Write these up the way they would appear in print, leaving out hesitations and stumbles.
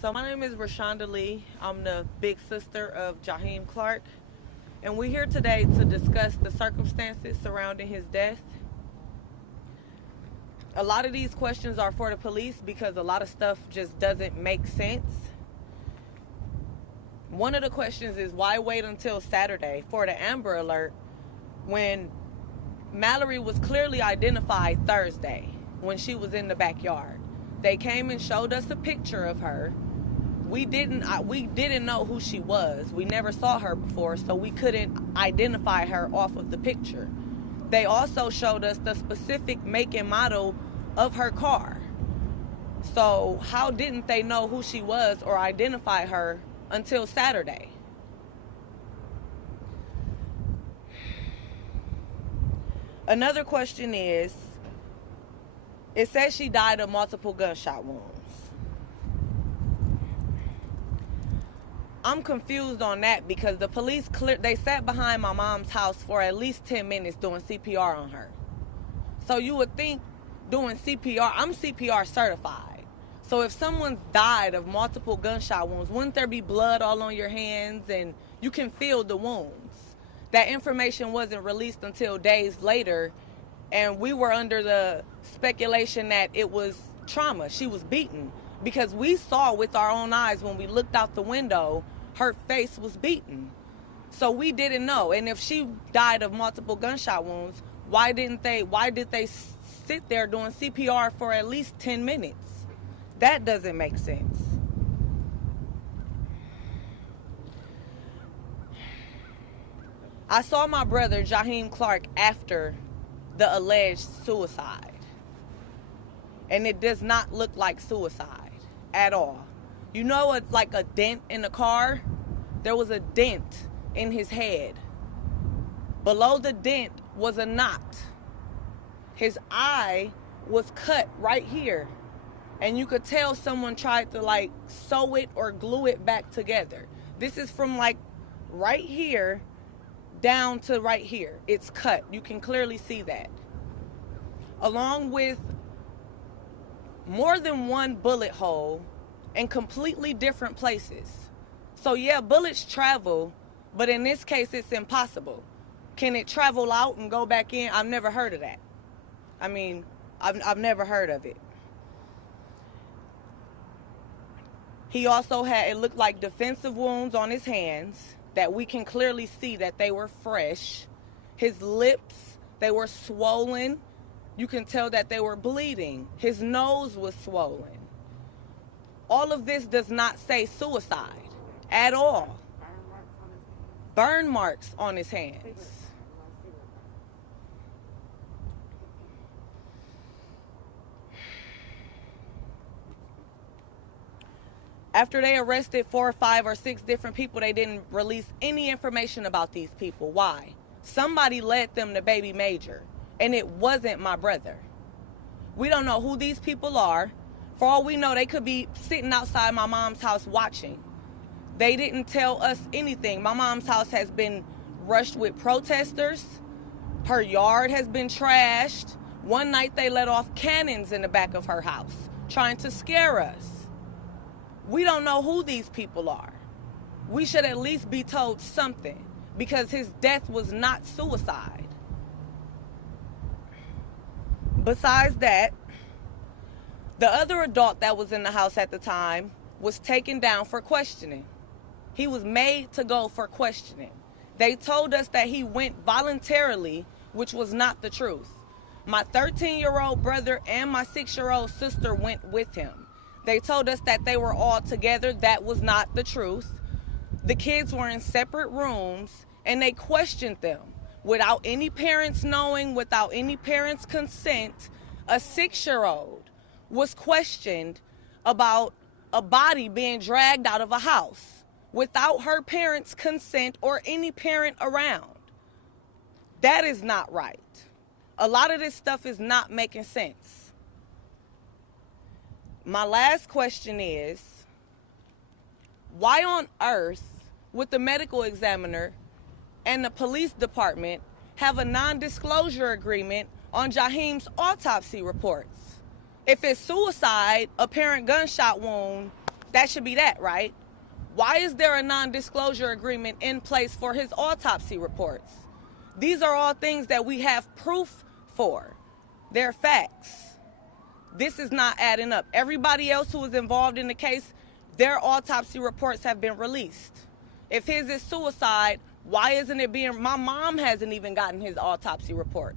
So my name is Rashanda Lee. I'm the big sister of Jaheem Clark. And we're here today to discuss the circumstances surrounding his death. A lot of these questions are for the police because a lot of stuff just doesn't make sense. One of the questions is, why wait until Saturday for the Amber Alert when Mallory was clearly identified Thursday when she was in the backyard? They came and showed us a picture of her. We didn't know who she was. We never saw her before, so we couldn't identify her off of the picture. They also showed us the specific make and model of her car. So how didn't they know who she was or identify her until Saturday? Another question is, it says she died of multiple gunshot wounds. I'm confused on that because the police they sat behind my mom's house for at least 10 minutes doing CPR on her. So you would think doing CPR, I'm CPR certified. So if someone's died of multiple gunshot wounds, wouldn't there be blood all on your hands and you can feel the wounds? That information wasn't released until days later, and we were under the speculation that it was trauma. She was beaten. Because we saw with our own eyes when we looked out the window, her face was beaten. So we didn't know. And if she died of multiple gunshot wounds, why did they sit there doing CPR for at least 10 minutes? That doesn't make sense. I saw my brother, Jaheem Clark, after the alleged suicide. And it does not look like suicide at all. You know, it's like a dent in the car. There was a dent in his head. Below the dent was a knot. His eye was cut right here. And you could tell someone tried to sew it or glue it back together. This is from right here down to right here. It's cut. You can clearly see that. Along with more than one bullet hole in completely different places. So yeah, bullets travel, but in this case it's impossible. Can it travel out and go back in? I've never heard of that. I mean, I've never heard of it. He also had, it looked like defensive wounds on his hands that we can clearly see that they were fresh. His lips, they were swollen. You can tell that they were bleeding. His nose was swollen. All of this does not say suicide at all. Burn marks on his hands. After they arrested 4 or 5 or 6 different people, they didn't release any information about these people. Why? Somebody led them to Baby Major. And it wasn't my brother. We don't know who these people are. For all we know, they could be sitting outside my mom's house watching. They didn't tell us anything. My mom's house has been rushed with protesters. Her yard has been trashed. One night they let off cannons in the back of her house, trying to scare us. We don't know who these people are. We should at least be told something, because his death was not suicide. Besides that, the other adult that was in the house at the time was taken down for questioning. He was made to go for questioning. They told us that he went voluntarily, which was not the truth. My 13-year-old brother and my 6-year-old sister went with him. They told us that they were all together. That was not the truth. The kids were in separate rooms, and they questioned them. Without any parents knowing, without any parents' consent, a 6-year-old was questioned about a body being dragged out of a house without her parents' consent or any parent around. That is not right. A lot of this stuff is not making sense. My last question is, why on earth would the medical examiner and the police department have a non-disclosure agreement on Jaheem's autopsy reports? If it's suicide, apparent gunshot wound, That should be that, right? Why is there a non-disclosure agreement in place for his autopsy reports? These are all things that we have proof for. They're facts. This is not adding up. Everybody else who was involved in the case, their autopsy reports have been released. If his is suicide, why isn't it being... My mom hasn't even gotten his autopsy report.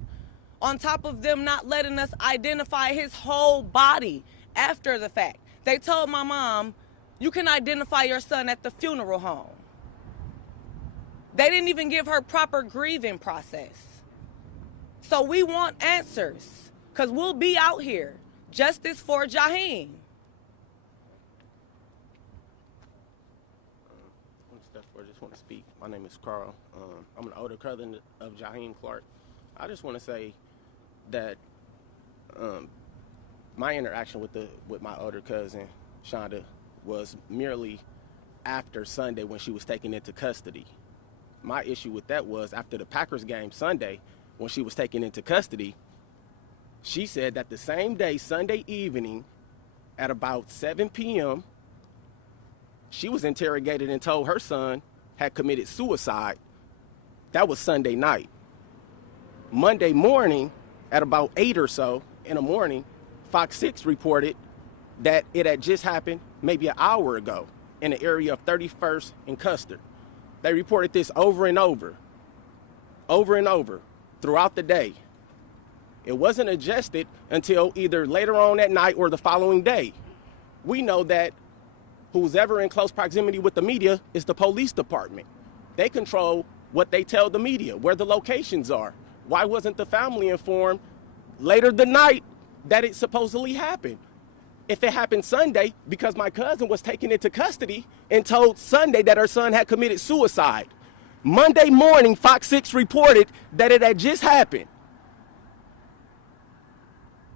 On top of them not letting us identify his whole body after the fact. They told my mom, you can identify your son at the funeral home. They didn't even give her proper grieving process. So we want answers, because we'll be out here. Justice for Jaheem. I just want to speak. My name is Carl. I'm an older cousin of Jaheem Clark. I just want to say that my interaction with my older cousin, Shonda, was merely after Sunday when she was taken into custody. My issue with that was after the Packers game Sunday, when she was taken into custody, she said that the same day, Sunday evening, at about 7 p.m., she was interrogated and told her son had committed suicide. That was Sunday night. Monday morning, at about 8 or so in the morning, Fox 6 reported that it had just happened maybe an hour ago in the area of 31st and Custer. They reported this over and over throughout the day. It wasn't adjusted until either later on that night or the following day. We know that who's ever in close proximity with the media is the police department. They control what they tell the media, where the locations are. Why wasn't the family informed later the night that it supposedly happened? If it happened Sunday, because my cousin was taken into custody and told Sunday that her son had committed suicide. Monday morning, Fox 6 reported that it had just happened.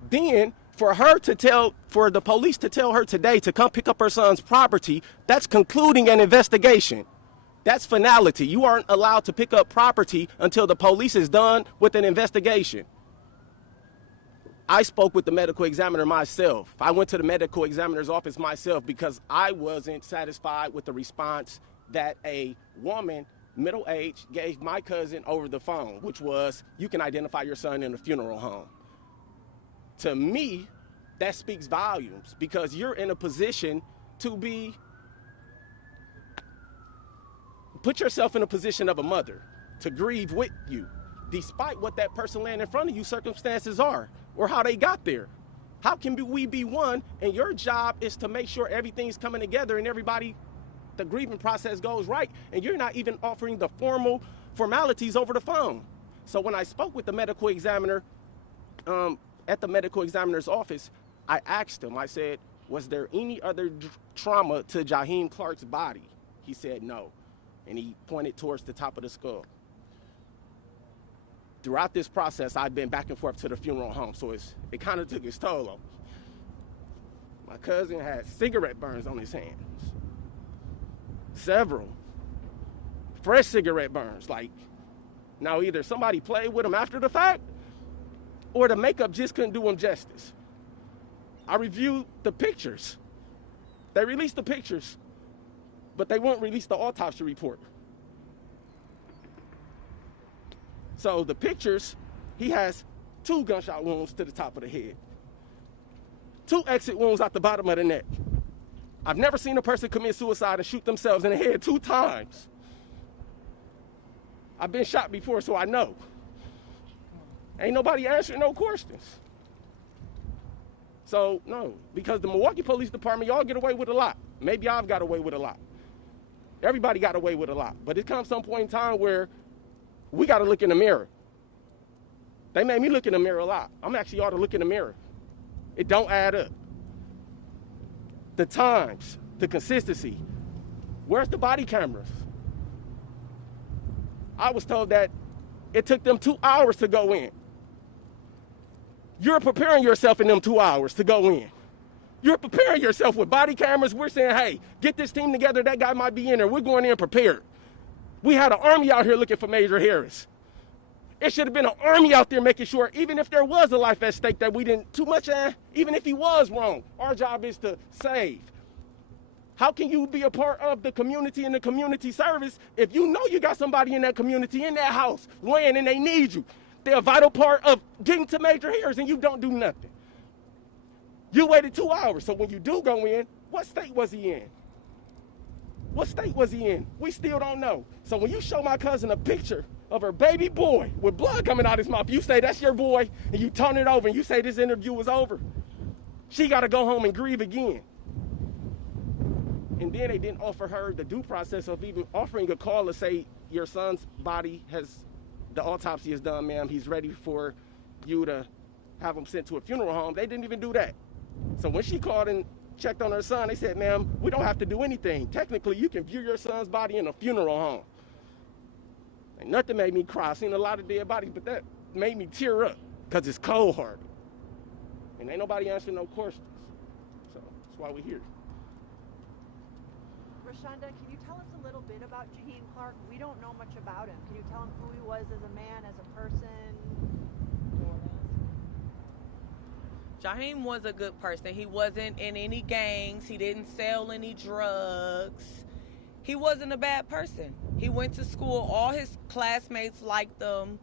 Then, for the police to tell her today to come pick up her son's property, that's concluding an investigation. That's finality. You aren't allowed to pick up property until the police is done with an investigation. I spoke with the medical examiner myself. I went to the medical examiner's office myself because I wasn't satisfied with the response that a woman, middle-aged, gave my cousin over the phone, which was, you can identify your son in a funeral home. To me, that speaks volumes because you're in a position to put yourself in a position of a mother to grieve with you, despite what that person laying in front of you circumstances are or how they got there. How can we be one and your job is to make sure everything's coming together and the grieving process goes right, and you're not even offering the formalities over the phone. So when I spoke with the medical examiner at the medical examiner's office, I asked him, I said, was there any other trauma to Jaheem Clark's body? He said no, and he pointed towards the top of the skull. Throughout this process, I've been back and forth to the funeral home, so it kind of took its toll on me. My cousin had cigarette burns on his hands. Several. Fresh cigarette burns. Now either somebody played with him after the fact, or the makeup just couldn't do him justice. I reviewed the pictures. They released the pictures, but they won't release the autopsy report. So the pictures, he has 2 gunshot wounds to the top of the head, 2 exit wounds out the bottom of the neck. I've never seen a person commit suicide and shoot themselves in the head 2 times. I've been shot before, so I know. Ain't nobody answering no questions. So, no, because the Milwaukee Police Department, y'all get away with a lot. Maybe I've got away with a lot. Everybody got away with a lot. But it comes some point in time where we got to look in the mirror. They made me look in the mirror a lot. I'm actually ought to look in the mirror. It don't add up. The times, the consistency. Where's the body cameras? I was told that it took them 2 hours to go in. You're preparing yourself in them 2 hours to go in. You're preparing yourself with body cameras. We're saying, hey, get this team together. That guy might be in there. We're going in prepared. We had an army out here looking for Major Harris. It should have been an army out there making sure, even if there was a life at stake that we didn't too much, even if he was wrong, our job is to save. How can you be a part of the community and the community service if you know you got somebody in that community, in that house, laying and they need you? They're a vital part of getting to major hearings and you don't do nothing. You waited 2 hours, so when you do go in, what state was he in? What state was he in? We still don't know. So when you show my cousin a picture of her baby boy with blood coming out his mouth, you say that's your boy, and you turn it over and you say this interview was over, she got to go home and grieve again. And then they didn't offer her the due process of even offering a call to say your son's body the autopsy is done, ma'am. He's ready for you to have him sent to a funeral home. They didn't even do that. So when she called and checked on her son, they said, ma'am, we don't have to do anything. Technically, you can view your son's body in a funeral home. And nothing made me cry. I've seen a lot of dead bodies, but that made me tear up because it's cold-hearted. And ain't nobody answering no questions. So that's why we're here. Rashanda, can you tell us a little bit about Jaheem Clark? We don't know much about him. Can you tell him who he was as a man, as a person? Jaheem was a good person. He wasn't in any gangs. He didn't sell any drugs. He wasn't a bad person. He went to school. All his classmates liked him.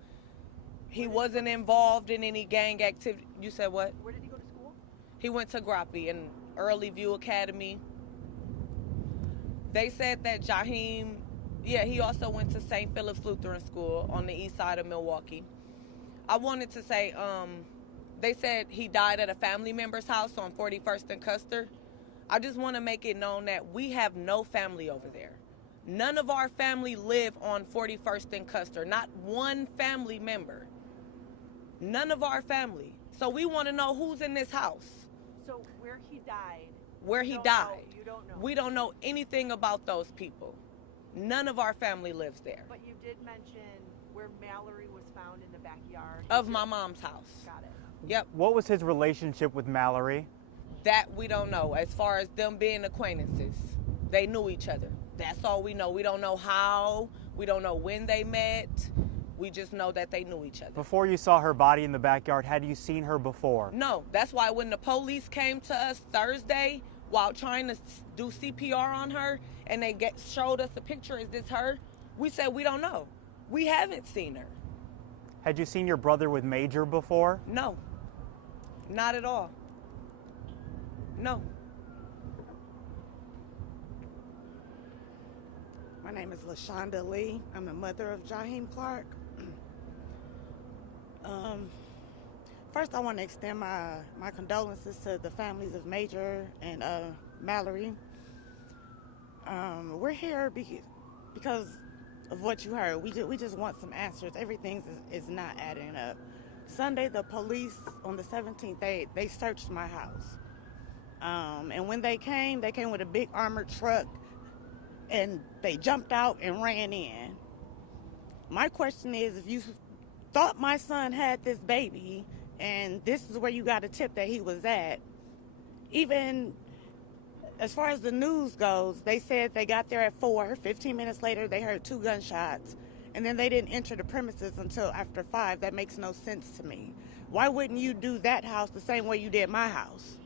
He wasn't involved in any gang activity. You said what? Where did he go to school? He went to Grappy in Early View Academy. They said that Jaheem, he also went to St. Philip's Lutheran School on the east side of Milwaukee. I wanted to say, they said he died at a family member's house on 41st and Custer. I just want to make it known that we have no family over there. None of our family live on 41st and Custer. Not one family member. None of our family. So we want to know who's in this house. So where he died. Where he died. You don't know. We don't know anything about those people. None of our family lives there. But you did mention where Mallory was found in the backyard. Of my mom's house. Got it. Yep. What was his relationship with Mallory? That we don't know. As far as them being acquaintances, they knew each other. That's all we know. We don't know how. We don't know when they met. We just know that they knew each other. Before you saw her body in the backyard, had you seen her before? No. That's why when the police came to us Thursday while trying to do CPR on her and they showed us a picture, is this her? We said we don't know. We haven't seen her. Had you seen your brother with Major before? No. Not at all. No. My name is Lashonda Lee. I'm the mother of Jaheem Clark. First, I want to extend my condolences to the families of Major and Mallory. We're here because of what you heard. We just want some answers. Everything is not adding up. Sunday, the police on the 17th, they searched my house. And when they came with a big armored truck and they jumped out and ran in. My question is, if you thought my son had this baby and this is where you got a tip that he was at, even as far as the news goes, they said they got there at 4. 15 minutes later, they heard 2 gunshots. And then they didn't enter the premises until after 5. That makes no sense to me. Why wouldn't you do that house the same way you did my house?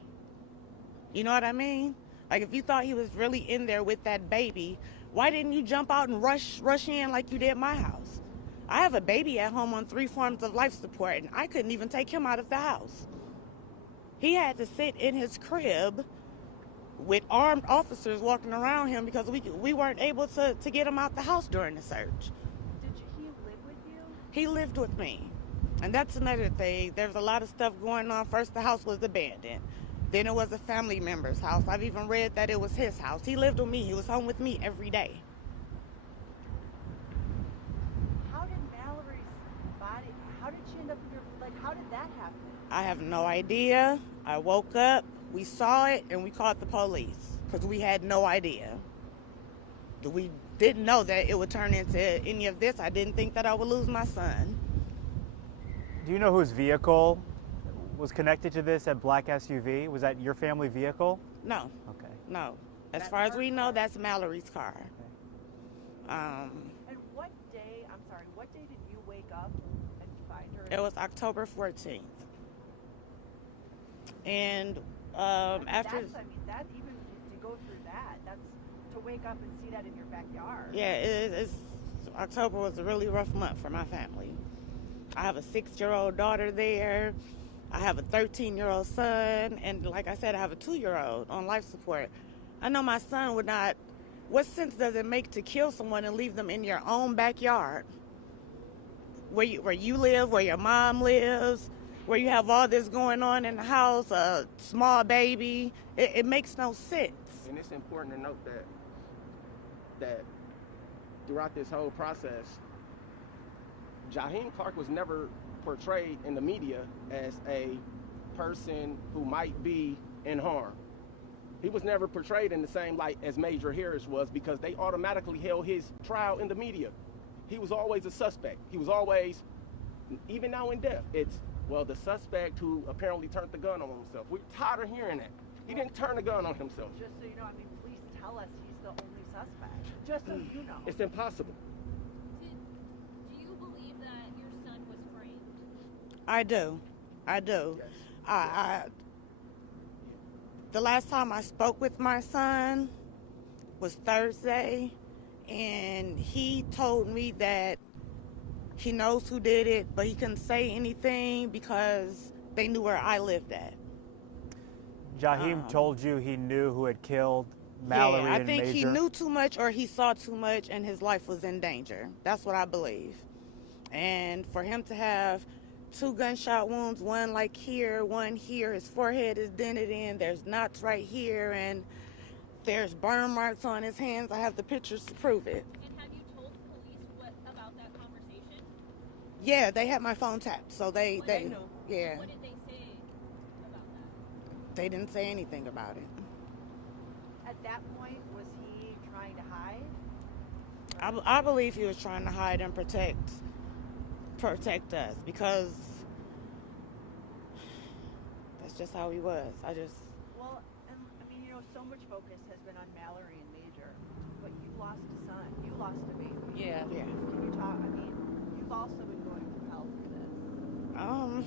You know what I mean? Like, if you thought he was really in there with that baby, why didn't you jump out and rush in like you did my house? I have a baby at home on 3 forms of life support, and I couldn't even take him out of the house. He had to sit in his crib with armed officers walking around him because we weren't able to get him out the house during the search. Did he live with you? He lived with me. And that's another thing. There's a lot of stuff going on. First, the house was abandoned. Then it was a family member's house. I've even read that it was his house. He lived with me. He was home with me every day. How did Mallory's body, how did she end up in your, how did that happen? I have no idea. I woke up, we saw it, and we called the police because we had no idea. We didn't know that it would turn into any of this. I didn't think that I would lose my son. Do you know whose vehicle was connected to this at Black SUV? Was that your family vehicle? No. Okay. No. As far as we know, that's Mallory's car. And what day did you wake up and find her? It was October 14th. And after... That even to go through that That's to wake up and see that in your backyard. Yeah, October was a really rough month for my family. I have a 6-year-old daughter there. I have a 13-year-old son, and like I said, I have a 2-year-old on life support. I know my son would not. What sense does it make to kill someone and leave them in your own backyard, where you live, where your mom lives, where you have all this going on in the house, a small baby? It makes no sense. And it's important to note that throughout this whole process, Jaheem Clark was never portrayed in the media as a person who might be in harm. He was never portrayed in the same light as Major Harris was, because they automatically held his trial in the media. He was always a suspect. He was always, even now in death, it's, well, the suspect who apparently turned the gun on himself. We're tired of hearing that. He didn't turn the gun on himself. Just so you know, I mean, police tell us he's the only suspect. Just so you know. It's impossible. Do you believe that your son was framed? I do. Yes. The last time I spoke with my son was Thursday, and he told me that he knows who did it, but he couldn't say anything because they knew where I lived at. Jaheem told you he knew who had killed Mallory yeah, I and think Major? he knew too much, or he saw too much, and his life was in danger. That's what I believe. And for him to have 2 gunshot wounds, one like here, one here, his forehead is dented in, there's knots right here, and there's burn marks on his hands. I have the pictures to prove it. And have you told police about that conversation? Yeah, they had my phone tapped, so they know. yeah, What did they say about that? they didn't say anything about it. At that point, was he trying to hide? I believe he was trying to hide and protect us, because that's just how he was. Well, and I mean, you know, so much focus has been on Mallory and Major, but you lost a son, you lost a baby. Yeah. Yeah. Can you talk? I mean, you've also been going through hell for this.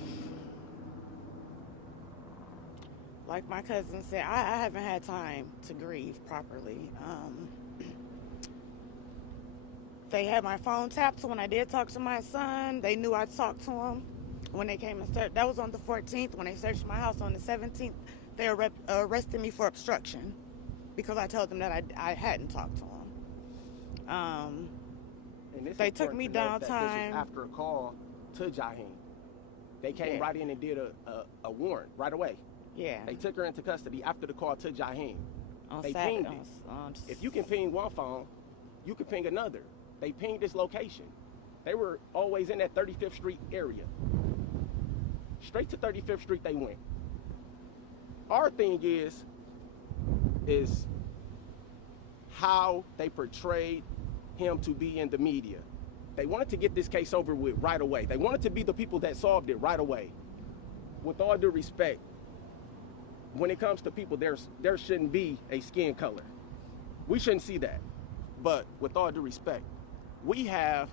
Like my cousin said, I haven't had time to grieve properly. They had my phone tapped, so when I did talk to my son, they knew I'd talked to him. When they came and searched, that was on the 14th. When they searched my house on the 17th, they arrested me for obstruction because I told them that I hadn't talked to him. And it's They took important me to note that downtown. This was after a call to Jaheem. They came Yeah. right in and did a warrant right away. Yeah. They took her into custody after the call to Jaheem. On They Saturday. pinged it. If you can ping one phone, you can ping another. They pinged this location. They were always in that 35th Street area. Straight to 35th Street they went. Our thing is how they portrayed him to be in the media. They wanted to get this case over with right away. They wanted to be the people that solved it right away. With all due respect, when it comes to people, there shouldn't be a skin color. We shouldn't see that. But with all due respect, we have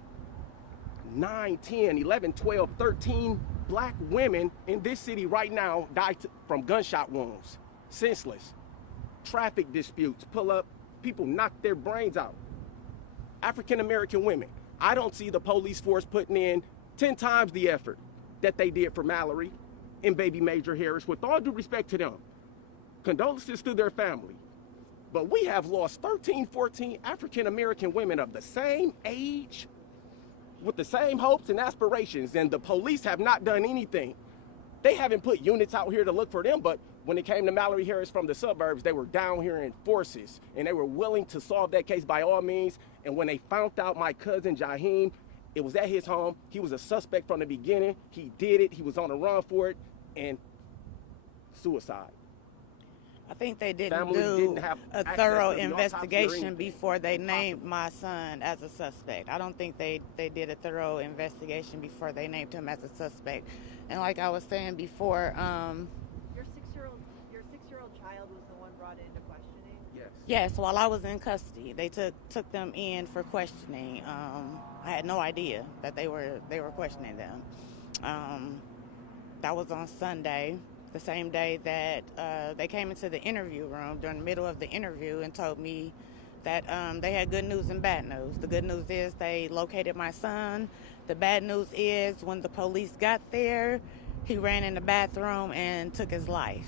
9, 10, 11, 12, 13 black women in this city right now died from gunshot wounds, senseless. Traffic disputes, pull up, people knock their brains out. African American women. I don't see the police force putting in 10 times the effort that they did for Mallory and baby Major Harris. With all due respect to them, condolences to their family. But we have lost 13, 14 African American women of the same age, with the same hopes and aspirations, and the police have not done anything. They haven't put units out here to look for them, but when it came to Mallory Harris from the suburbs, they were down here in forces, and they were willing to solve that case by all means. And when they found out my cousin Jaheem, it was at his home. He was a suspect from the beginning. He did it. He was on the run for it, and suicide. I think they didn't Family do didn't have a access thorough to the autopsy or investigation anything. before they named my son as a suspect. I don't think they did a thorough investigation before they named him as a suspect. And like I was saying before, Your six-year-old child was the one brought into questioning. Yes. yes, while I was in custody, they took them in for questioning. I had no idea that they were questioning them. That was on Sunday. The same day that they came into the interview room during the middle of the interview and told me that they had good news and bad news. The good news is they located my son. The bad news is when the police got there, he ran in the bathroom and took his life,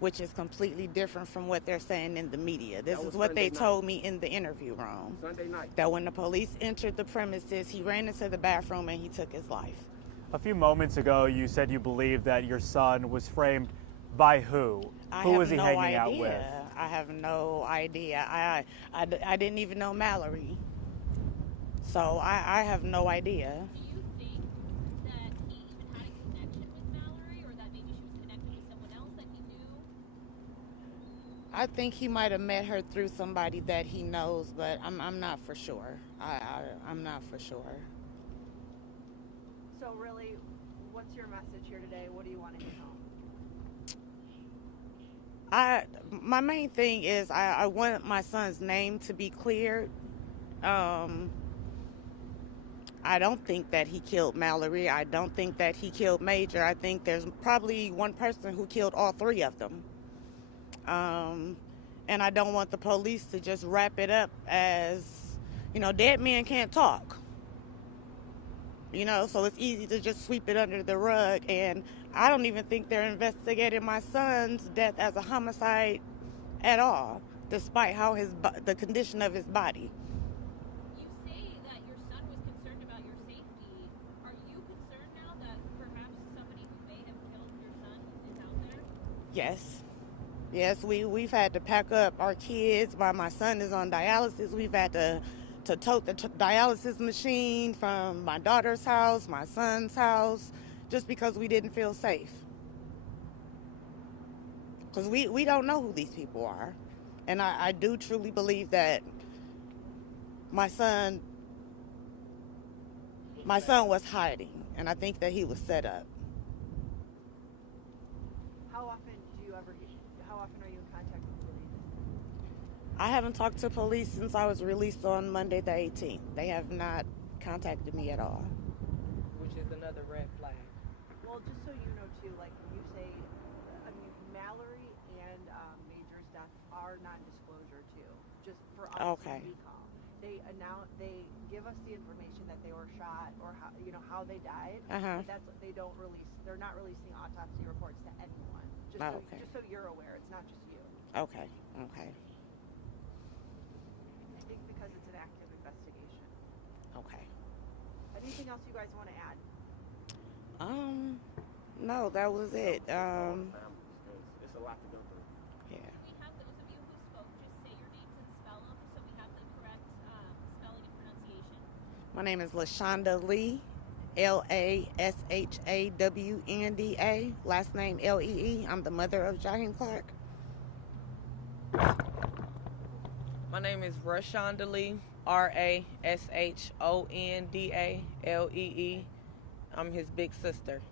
which is completely different from what they're saying in the media. This is what they told me in the interview room. Sunday night. That when the police entered the premises, he ran into the bathroom and he took his life. A few moments ago, you said you believed that your son was framed by who? Who was he hanging out with? I have no idea. I didn't even know Mallory. So I have no idea. Do you think that he even had a connection with Mallory, or that maybe she was connected with someone else that he knew? I think he might have met her through somebody that he knows, but I'm not for sure. I'm not for sure. So really, what's your message here today? What do you want to hit home? My main thing is I want my son's name to be cleared. I don't think that he killed Mallory. I don't think that he killed Major. I think there's probably one person who killed all three of them. And I don't want the police to just wrap it up as, dead men can't talk. So it's easy to just sweep it under the rug. And I don't even think they're investigating my son's death as a homicide at all, despite how the condition of his body. You say that your son was concerned about your safety. Are you concerned now that perhaps somebody who may have killed your son is out there? Yes. Yes, we've had to pack up our kids while my son is on dialysis. We've had to tote the dialysis machine from my daughter's house, my son's house, just because we didn't feel safe. Because we don't know who these people are. And I do truly believe that my son was hiding, and I think that he was set up. How often are you in contact with police? I haven't talked to police since I was released on Monday the 18th. They have not contacted me at all. Which is another red flag. Well, just so you know too, like when you say, Mallory and Major's death are non-disclosure too. Just for us Okay. to be calm. They give us the information that they were shot or how they died. Uh-huh. But they're not releasing autopsy reports to anyone. Just so you're aware, it's not just you. Okay. I think because it's an active investigation. Okay. Anything else you guys want to add? No, that was it. It's a lot to go through. Yeah. We have those of you who spoke just say your names and spell them so we have the correct spelling and pronunciation. My name is Lashonda Lee, Lashawanda. Last name Lee. I'm the mother of Jaheem Clark. My name is Rashanda Lee, Rashondalee. I'm his big sister.